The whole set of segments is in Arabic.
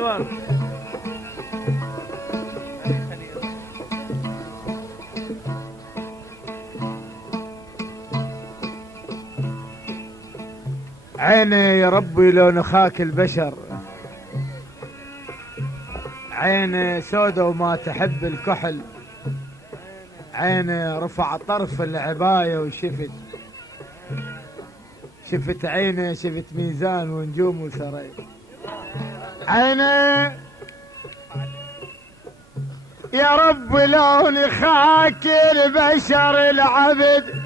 انور. عيني يا ربي لو نخاك البشر، عيني سودة وما تحب الكحل، عيني رفع طرف العباية وشفت، شفت عيني شفت ميزان ونجوم وثري. عيني يا رب لو نخاك البشر العبد،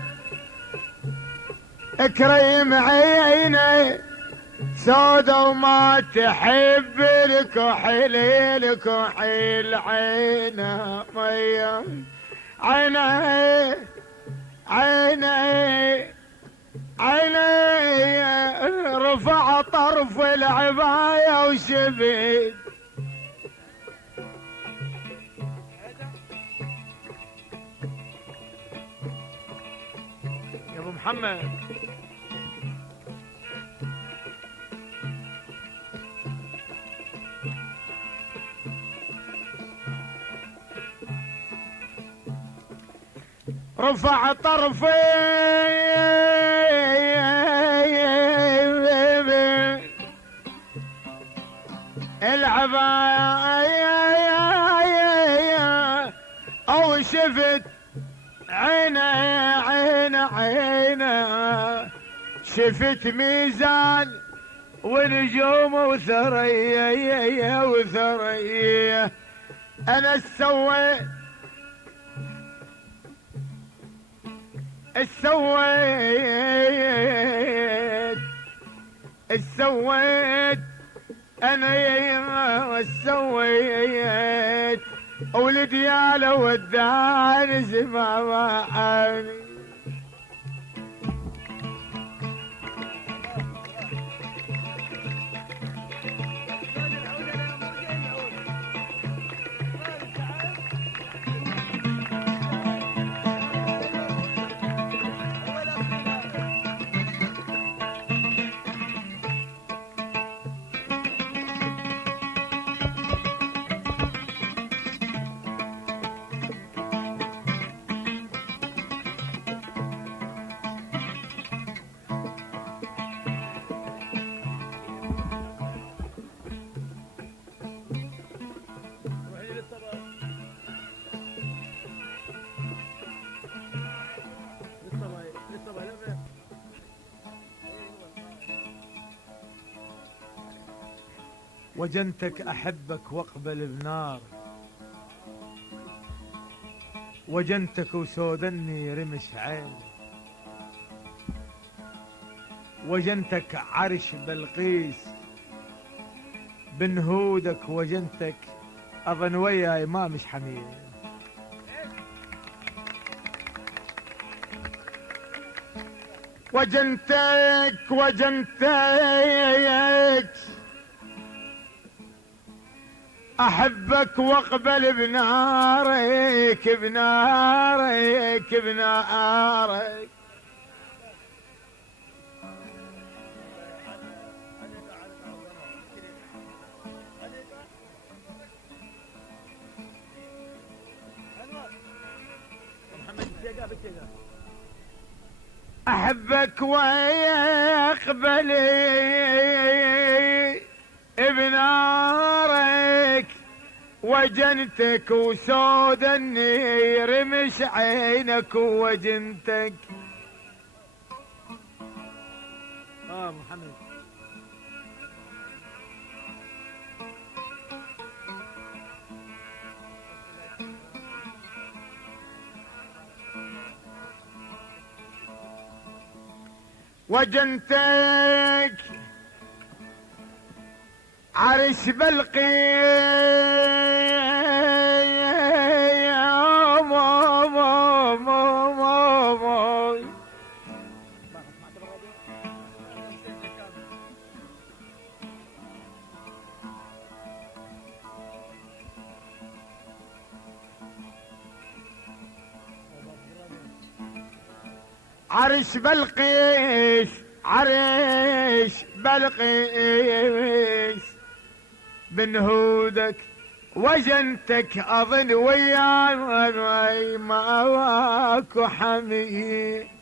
كريم عيني سودة وما تحب الكحل، الكحل عينه مية. عيني عيني عيني رفع طرف العباية وشبت. يا ابو محمد رفع طرفي العباية او شفت عينه عينه عينه، شفت ميزان ونجوم وثريا وثريا. انا سويت السويت انا السويت ولدي يا لو وداني زمان. وجنتك احبك واقبل بنار، وجنتك وسودني رمش عين، وجنتك عرش بلقيس بنهودك، وجنتك اظن وياي ما مش حنين. وجنتك احبك واقبل بنارك بنارك بنارك. احبك واقبل بنارك، وجنتك وسودني رمش عينك، وجنتك محمد وجنتك عرش عرش بلقيس عرش بلقيس بنهودك وجنتك اظن وياي ماك حمي.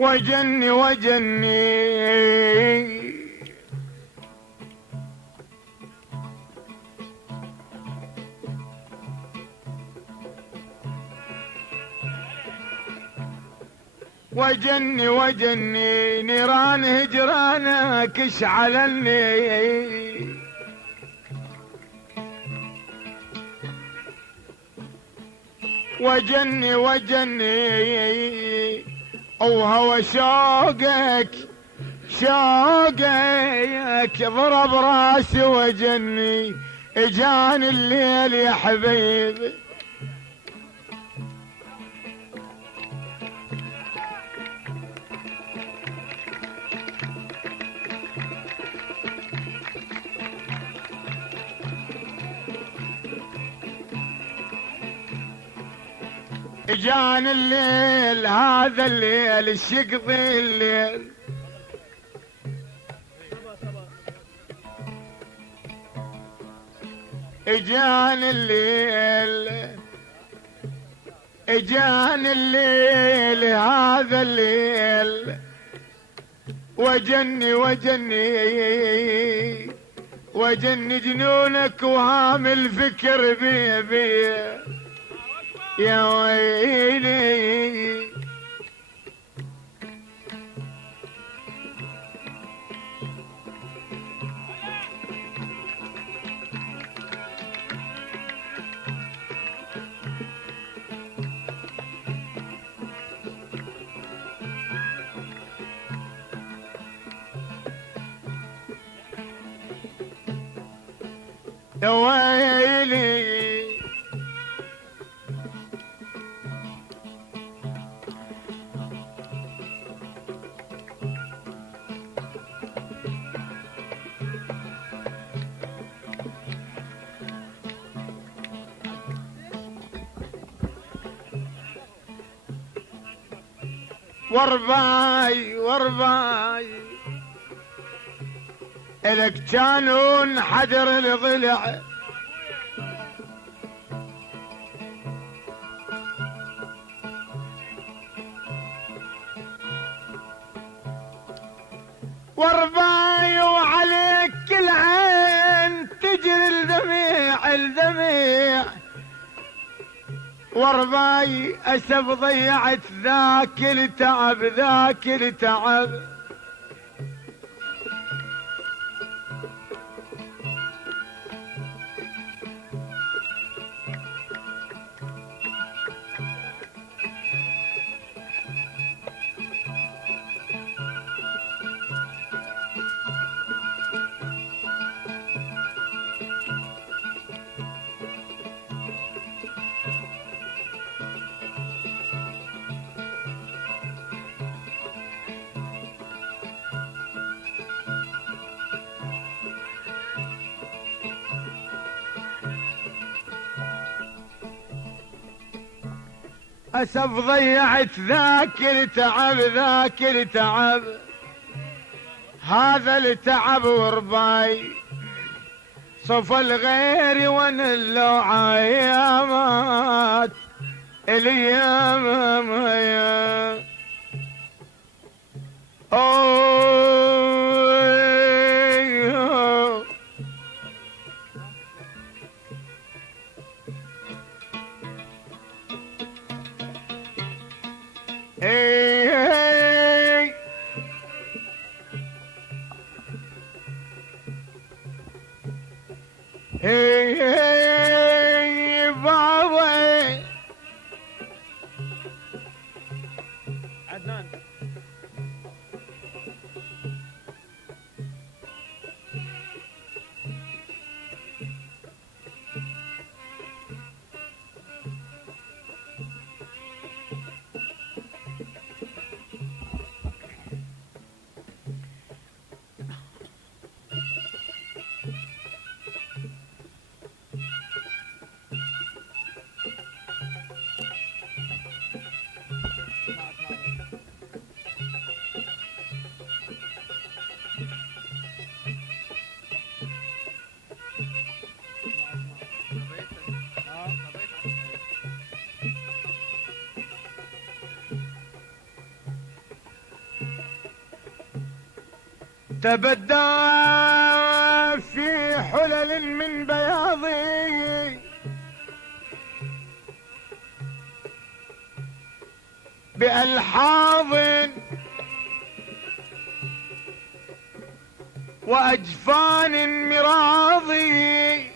وجني وجني وجني وجني نيران هجرانك اشعلني. وجني وجني وهو شوقك شوقك ضرب راسي وجني اجاني الليل يا حبيبي. اجاني الليل هذا الليل الشقضي الليل اجاني الليل اجاني الليل هذا الليل وجني وجني وجني جنونك وهام الفكر بيه بيه يا ويلي. يا ويلي ورباي ورباي إلك كانون حدر الضلع ورباي وعليك كل عين تجري الدميع الدميع. ورباي أسف ضيعت ذاك التعب ذاك التعب. أسف ضيعت ذاك التعب ذاك التعب. هذا التعب ورباي صف الغير وان اللوعيامات الايام يا بابا عدنان تبدى في حلل من بياضي بألحاظ وأجفان مراضي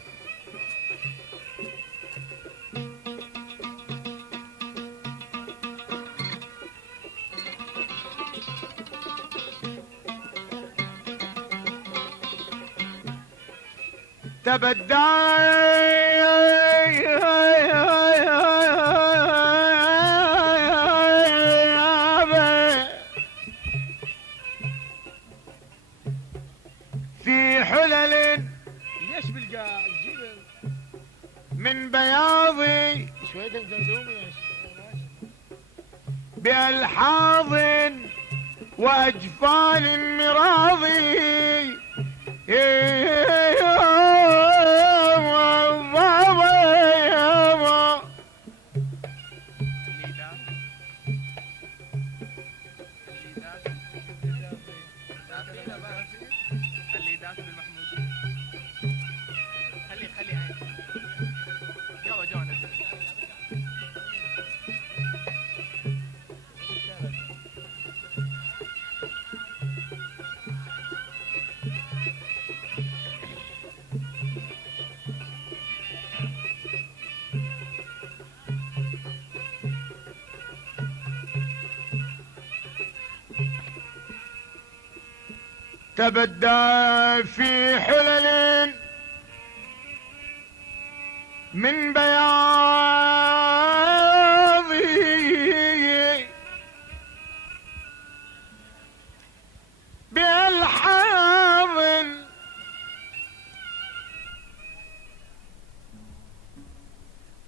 تبدى في حلل ليش بالقاع تجيب من بياضي شوي دمدومي بألحاظ وأجفان مراضي تبدى في حلل من بياضي بألحاظ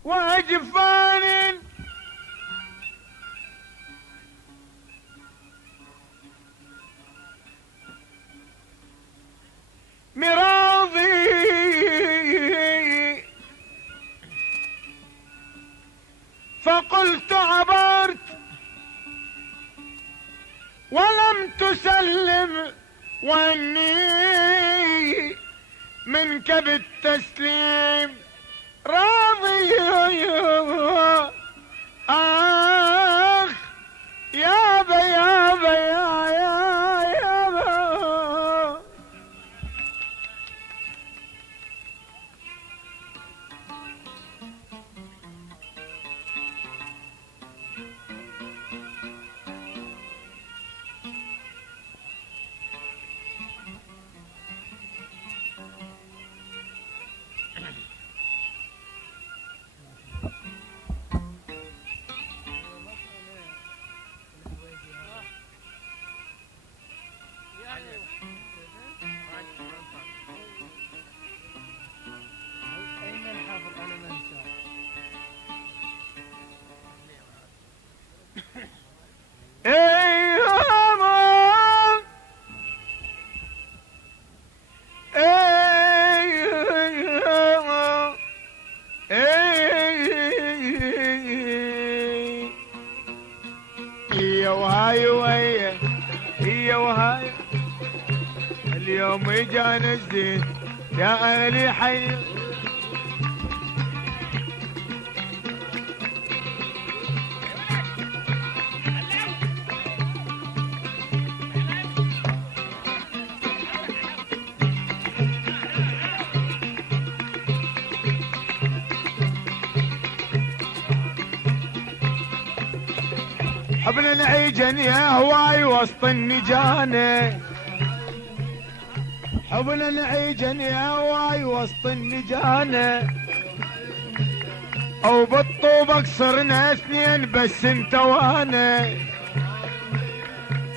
وأجفان مراضي فقلت عبرت ولم تسلم واني منك بالتسليم راضي اخ يابا يابا يابا جانا الزين يا اهلي حي. حبنا نعيجن يا هواي وسط النجانة، حبنا نعيجن يا هواي وسط النجانة، او بالطوبة صرنا اثنين بس انت وانا،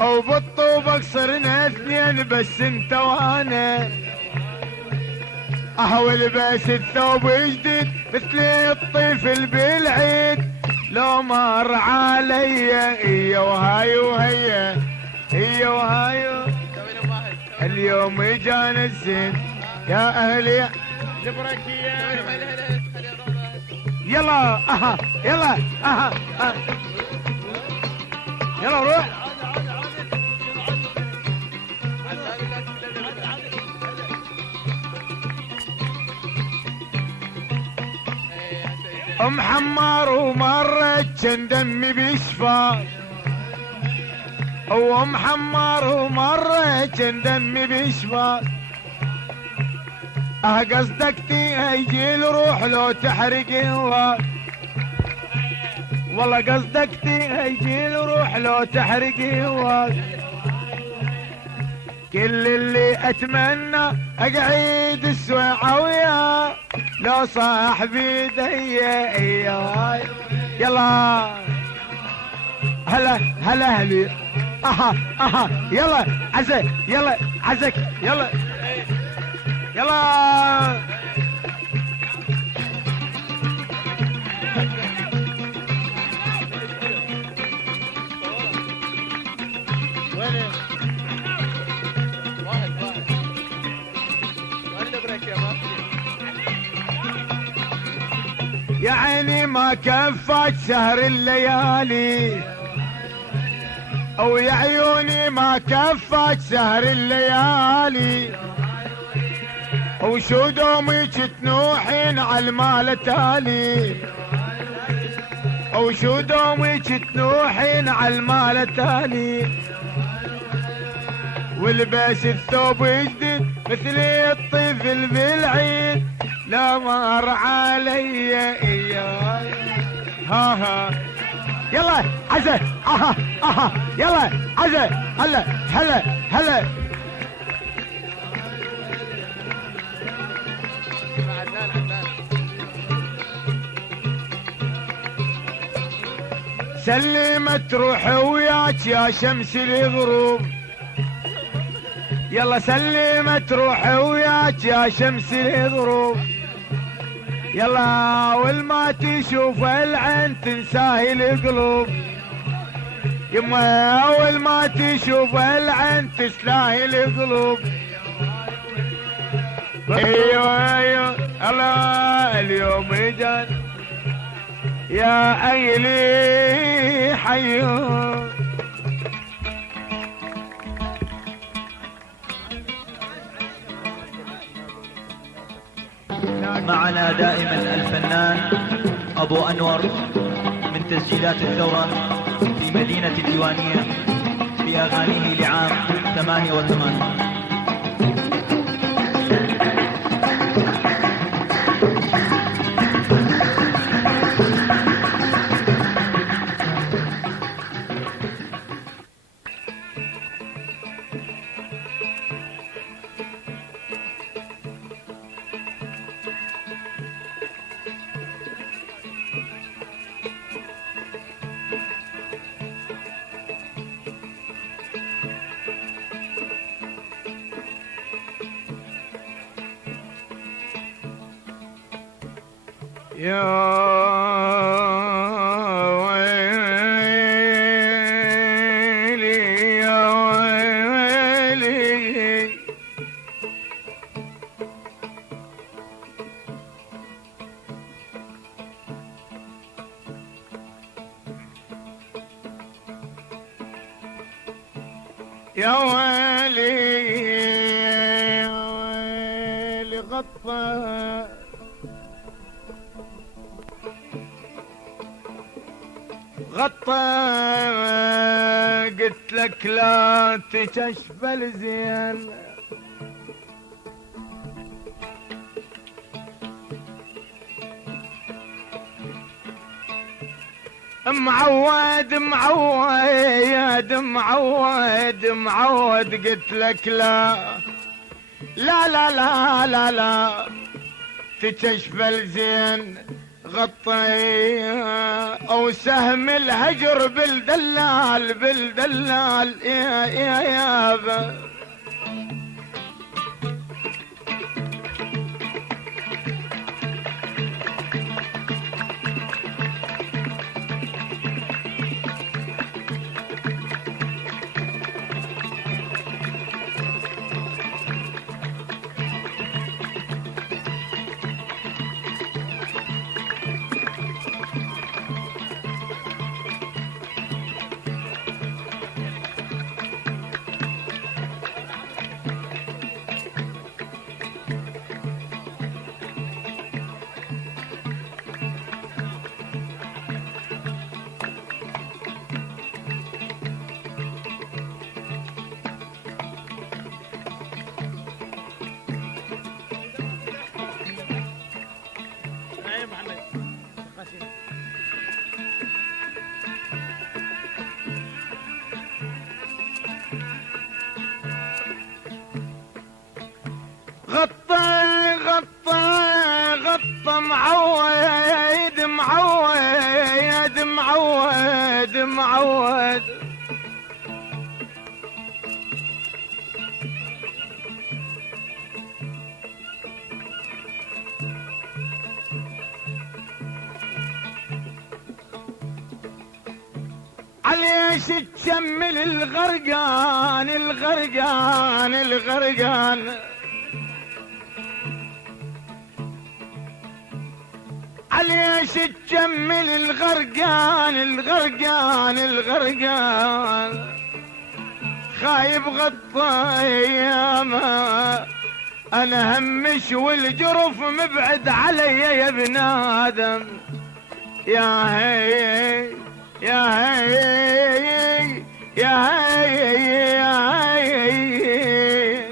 او بالطوبة صرنا اثنين بس انت وانا، اهو لباس الثوب جديد مثل الطفل بالعيد لو مر علي هي وهاي وهي هي وهاي. اليوم جانا الزين يا اهلي البركية. يلا اها يلا اها يلا روح. ام حمار ومرت كان دمي بيشفى، ام حمار ومرت كان دمي بيشفى، قصدك تهيجي الروح لو تحرق النار، والله قصدك تهيجي الروح لو تحرق النار. كل اللي اتمنى اقعد السويعة وياه لو صاح بيدي يلا هلا هلا هلي اها اها يلا عزك يلا عزك يلا يلا. وين يا عيني ما كفت سهر الليالي، او يا عيوني ما كفت سهر الليالي، وشو دومك تنوحين عالمال تالي، وشو دومك تنوحين عالمال تالي، ولباس الثوب جديد مثل الطفل بالعيد لا مر علي ها ها. يلا عزة اها اها يلا عزة هلا هلا هلا. سلمت روحي وياك يا شمس الغروب، يلا سلمت روحي وياك يا شمس الغروب، يلا والما تشوف العين تنساه القلوب، يما والما تشوف العين تسلاه القلوب. ايوه ايوه الله اليوم جان يا اهلي حيو. معنا دائما الفنان أبو أنور من تسجيلات الثورة في مدينة الديوانية بأغانيه لعام 88. يا ويلي يا ويلي يا ويلي غطى غطى قلت لك لا تشفل زين معود معود معود معود قلت لك لا لا لا لا لا لا تشفل زين غطي او سهم الهجر بالدلال بالدلال يا با غطى غطى غطى معود معود معود معود عليش تشمل الغرقان الغرقان الغرقان عليش تجمل الغرقان الغرقان الغرقان خايب غطى ايامه انا همش والجرف مبعد علي يا ابن ادم يا هي يا هي يا هي يا هي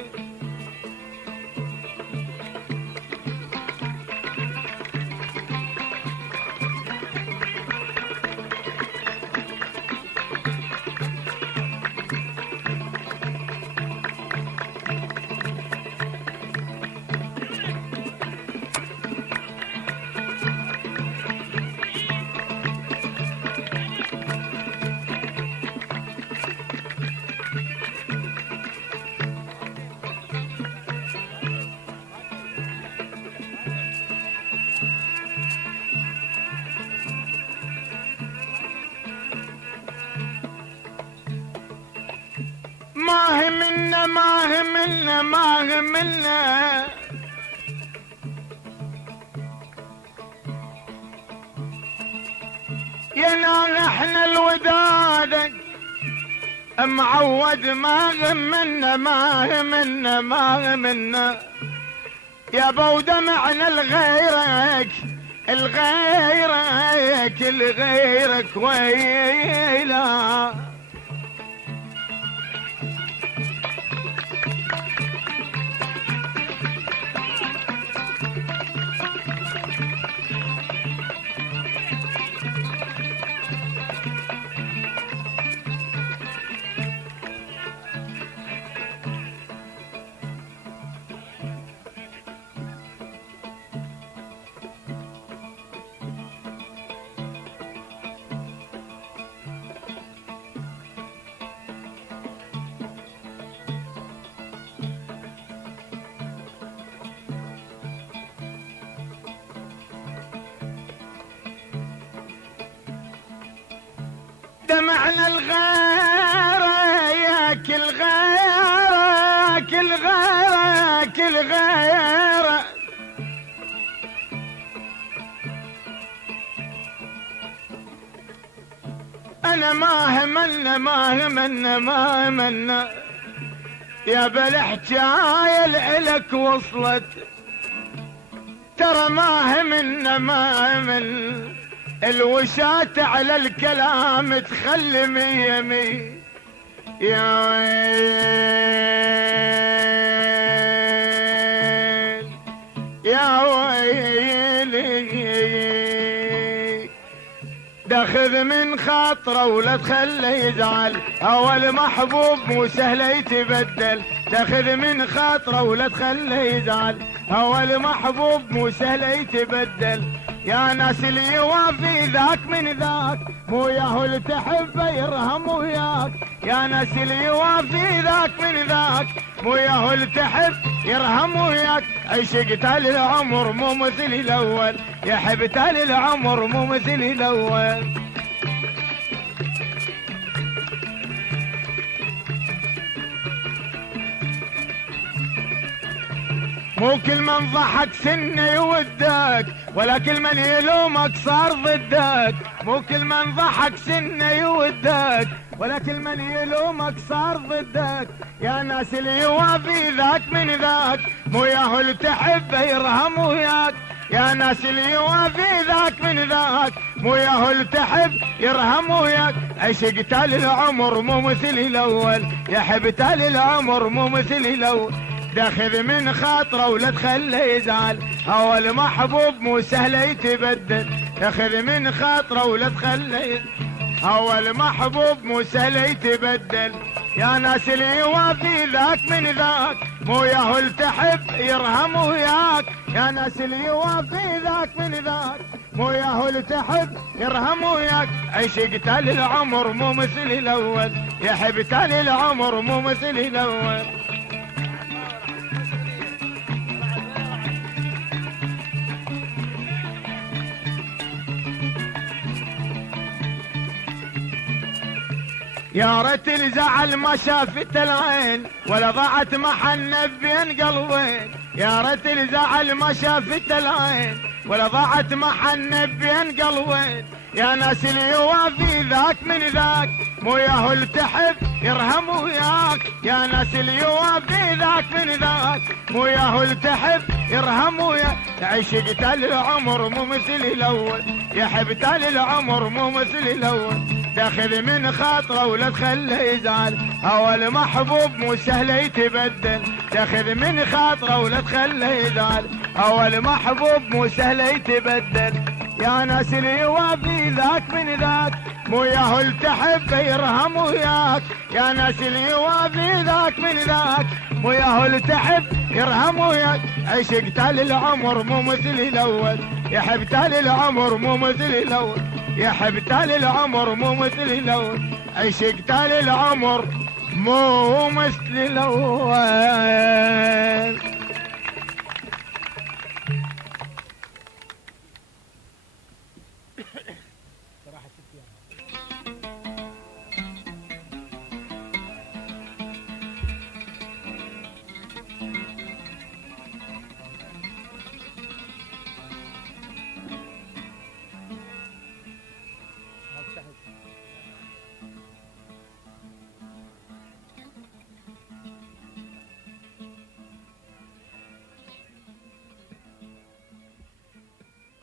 ما همنا ما همنا ما همنا يا نار احنا الودادك معود ما همنا ما همنا ما همنا يا بودة معنا الغيرك الغيرك الغيرك ويلا دمعنا الغيرك الغيرك الغيرك الغيرك انا ما همنا ما همنا ما همنا يا بالحجاية لك وصلت ترى ما همنا ما همل الوشات على الكلام تخلي مية مية يا ويل يا ويلي داخذ من خاطره ولا تخليه يزعل اول محبوب مو سهل يتبدل داخذ من خاطره ولا تخليه يزعل اول محبوب مو سهل يتبدل يا ناس اللي يوافي ذاك من ذاك مو ياهو اللي تحبه يرهم وياك يا ناس اللي يوافي ذاك من ذاك مو ياهو اللي تحب يرهم وياك عشقت العمر مو مثل الاول يا حبت العمر مو مثل الاول مو كل من ضحك سنه يودك ولا كل من يلومك صار ضدك مو كل من ضحك سنه يودك ولا كل من يلومك صار ضدك يا ناس اللي يوافي ذاك من ذاك مو ياهو اللي تحبه يرهم وياك يا ناس اللي يوافي ذاك من ذاك مو ياهو اللي تحب يرهم وياك عشقت العمر مو مثل الاول يا حبت العمر مو مثل الاول داخذ من خاطره ولا تخليه يزعل اول محبوب مو سهل يتبدل داخذ من خاطره ولا تخليه اول محبوب مو سهل يتبدل يا ناس اللي يوافي ذاك من ذاك مو ياهو اللي تحب يرهم وياك يا ناس اللي يوافي ذاك من ذاك مو ياهو اللي تحب يرهم وياك عشقت العمر مو مثل الاول يا حبت العمر مو مثل الاول يا ريت الزعل ما شافت العين ولا ضاعت محنة بين قلبين يا ريت الزعل ما شافت العين ولا ضاعت محنة بين قلبين يا ناس اللي يوافي ذاك من ذاك مو ياهو اللي تحب يرهم وياك يا ناس اللي يوافي ذاك من ذاك مو ياهو اللي تحب يرهم وياك عشقت العمر مو مثل الاول يا حبت العمر مو مثل الاول تاخذ من خاطره ولا تخليه يزعل اول محبوب مو سهل يتبدل تاخذ من خاطره ولا تخليه يزعل اول محبوب مو سهل يتبدل يا ناس اللي يوافي ذاك من ذاك مو ياهو اللي تحبه يرهم وياك يا ناس اللي يوافي ذاك من ذاك مو ياهو اللي تحب يرهم وياك عشقت العمر مو مثل الاول يا حبت العمر مو مثل الاول يا حبت العمر مو مثل الاول عشقت العمر مو مثل الاول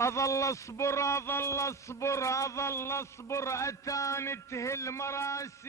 اظل اصبر اظل اصبر اظل اصبر اتانته المراسيل